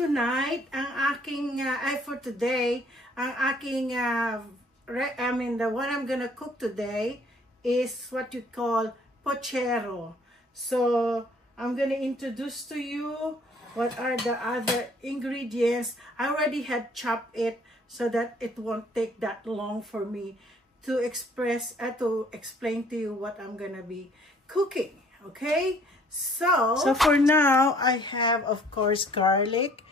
tonight, ang aking, for today, ang aking, the one I'm gonna cook today is what you call pochero. So, I'm gonna introduce to you what are the other ingredients. I already had chopped it so that it won't take that long for me to explain to you what I'm gonna be cooking, okay? So for now, I have, of course, garlic,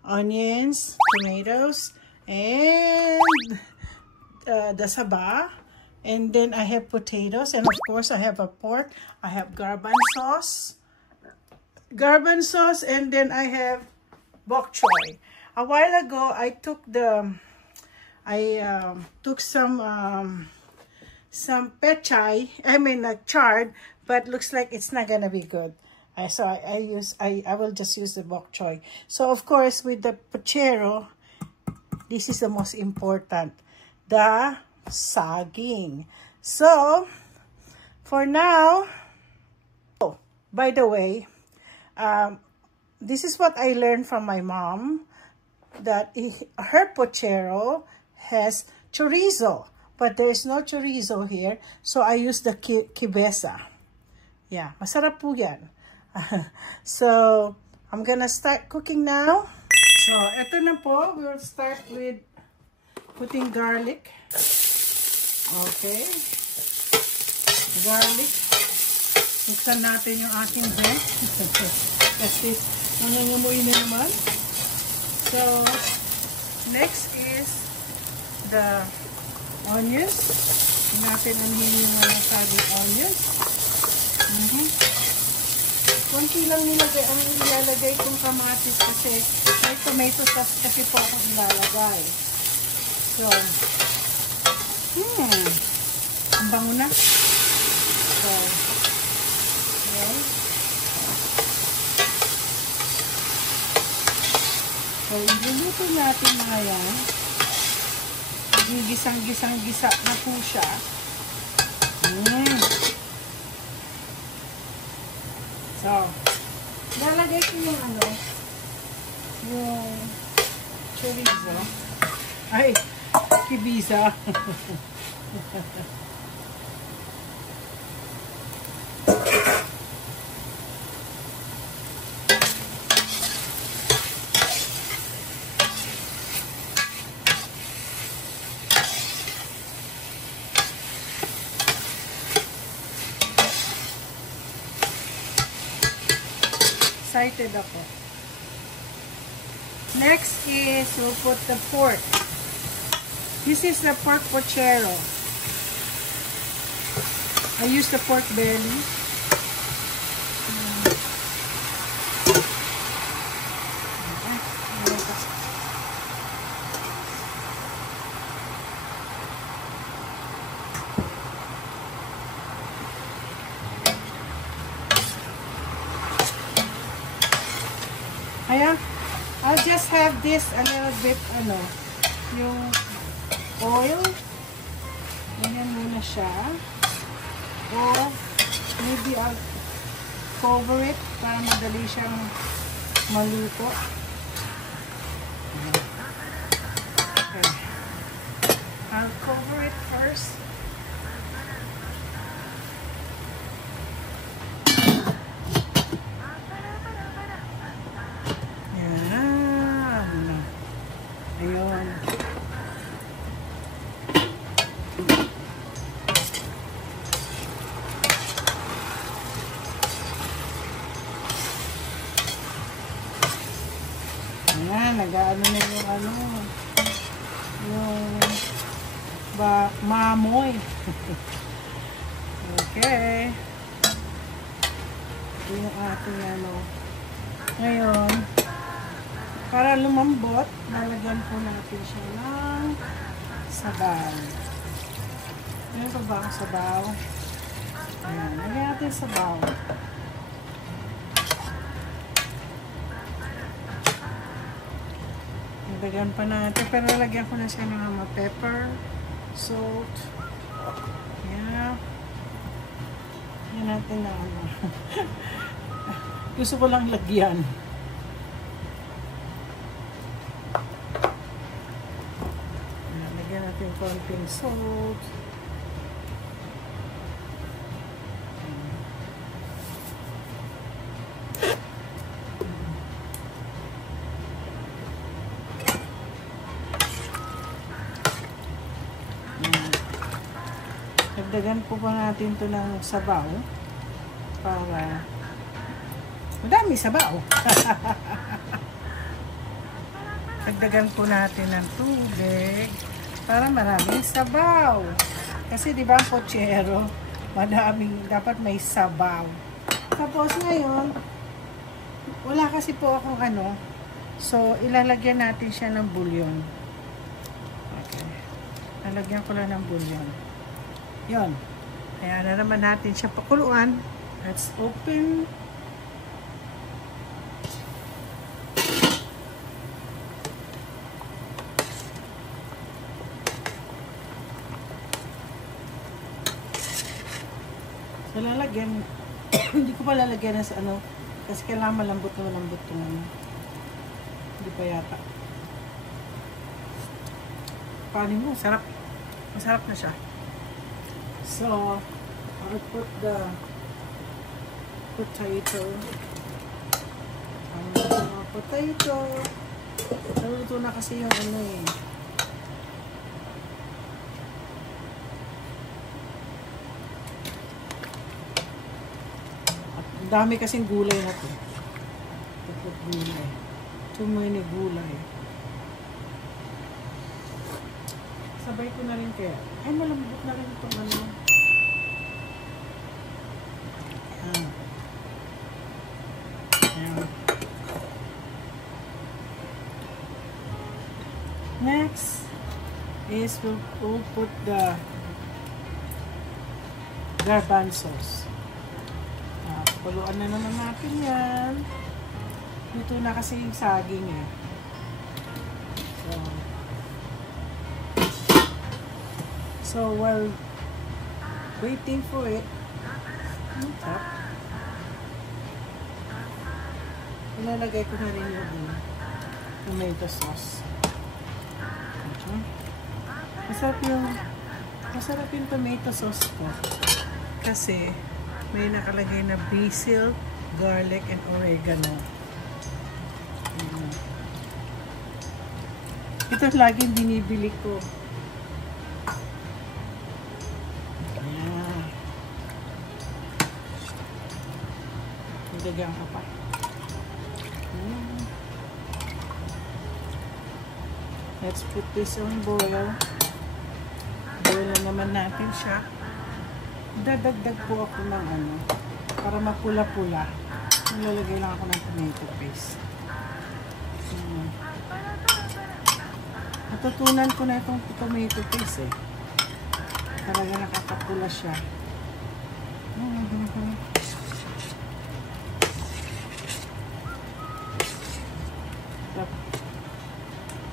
onions, tomatoes, and the saba. And then I have potatoes, and of course I have a pork. I have garbanzos, and then I have bok choy. A while ago, I took some pechay, charred, but looks like it's not gonna be good. So I will just use the bok choy. So of course with the pochero, this is the most important, the saging. So for now, oh, by the way, this is what I learned from my mom, that her pochero has chorizo, but there is no chorizo here, so I use the kibesa. Yeah, masarap po yan. So, I'm gonna start cooking now. So, eto na po. We'll start with putting garlic. Okay. Garlic. Buksan natin yung ating bread. Kasi, nangangamoy na naman. So, next is the onions. Natin ang hiling mga saging onions. Konti lang nilagay ang ilalagay kong kamatis kasi may tomato sauce kasi po akong ilalagay. So, ang bango na. So, okay. So, iluluto natin mga yan. Gisang-gisang-gisa na po siya. So, lalagay ko yung yung chorizo. Ay, kibisa. Excited ako. Next is we'll put the pork. This is the pork pochero. I use the pork belly. Ayan, I'll just have this a little bit, yung oil. Ganyan muna siya. Or, maybe I'll cover it para madali siyang maluto. Okay. I'll cover it first. Ayan, nag-ano na yung mamoy. Okay. Ito yung ating Ngayon, para lumambot, lalagyan po natin siya ng sabaw. Ayan pa ba ang sabaw? Ayan, lagyan natin sabaw. Lagyan pa natin, pero lagyan ko na siya ng mga pepper, salt. Yeah. Yan natin na Gusto ko lang lagyan. konting salt. Dagdagan po pa natin to ng sabaw para madami sabaw. Dagdagan po natin ng tubig para maraming sabaw. Kasi di ba ang pochero, madaming, dapat may sabaw. Tapos ngayon, wala kasi po akong ano, so ilalagyan natin siya ng bulyon. Okay. Lalagyan ko lang ng bulyon. Yon. Kaya na naman natin siya pakuluan. Let's open. So, lalagyan. Hindi ko pa lalagyan na sa ano. Kasi kailangan malambot na malambot yung ano. Hindi pa yata. Panin mo. Sarap. Masarap na siya. So, I'll put the potato. Potato. Naluto na kasi yung ano eh. Ang dami kasing gulay na to. Gulay. Too many gulay. Sabay ko na rin kaya. Ay, malambot na rin itong ano. Ayan. Ayan. Next is we'll put the garbanzos. Kuluan na naman natin yan. Dito na kasi yung saging eh. So while waiting for it, ilalagay ko na rin yung tomato sauce. Masarap yung tomato sauce ko kasi may nakalagay na basil, garlic, and oregano. Ito laging binibili ko. Dagdagan ka pa. Let's put this on boil. Boil na naman natin siya. Dadagdag po ako ng ano, para mapula-pula. Nilalagay lang ako ng tomato paste. Natutunan ko na itong tomato paste eh. Talaga nakakapula siya.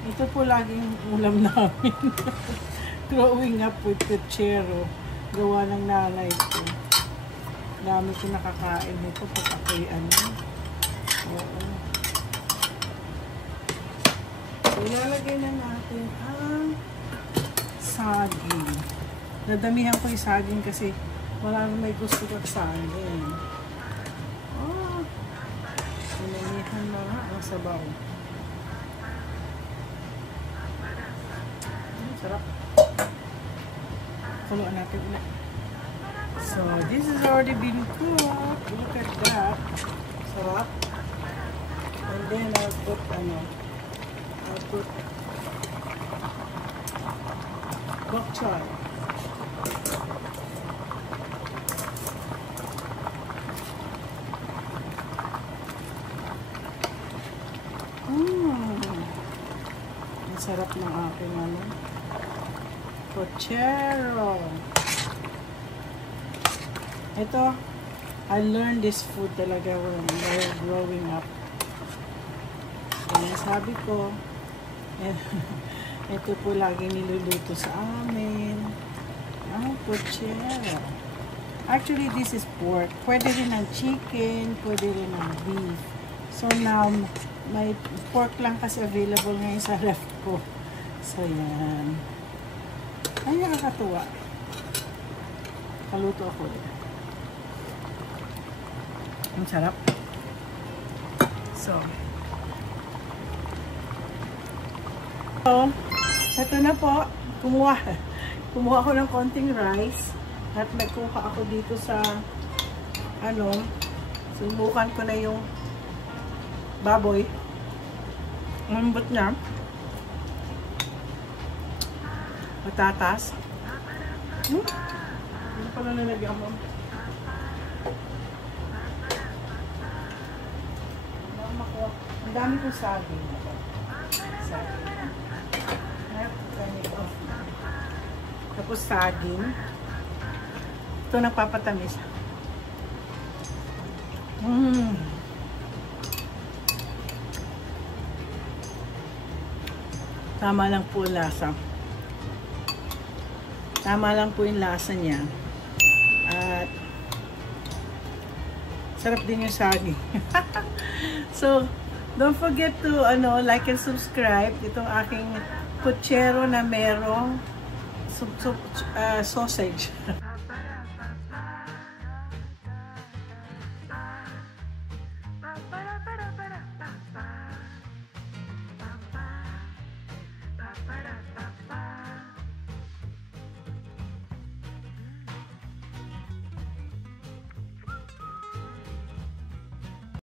Ito po laging ulam namin. Growing up with pochero. Gawa ng nanay ko. Dami ko nakakain nito pag ako'y ano. Oo. So, ilalagay na natin ang saging. Nadamihan ko yung saging kasi wala nang may gusto ko saging. Oh. Sinanihan na nga ang sabaw. Sarap. Kuluan natin ulit. So, this has already been cooked. Look at that. Sarap. And then, I'll put bok choy. Ang sarap ng aking ano. Pochero. Ito, I learned this food talaga when I was growing up. Kaya sabi ko, ito po lagi niluluto sa amin. Ang pochero. Actually, this is pork. Pwede rin ng chicken, pwede rin ng beef. So now, may pork lang kasi available ngayon sa ref ko. So, yan. Ay, nakakatuwa. Paluto ako. Ang sarap. So, ito na po. Kumuha ako ng konting rice. At nagkuha ako dito sa sumukan ko na yung baboy. Ang lambot niya. Patatas. Ano pala nalagyan mo? Ang dami kong saging. Tapos saging. Ito nagpapatamis. Tama lang po lasa. Tama lang po yung lasa niya. At sarap din yung saging. So, don't forget to like and subscribe. Itong aking puchero na merong sausage.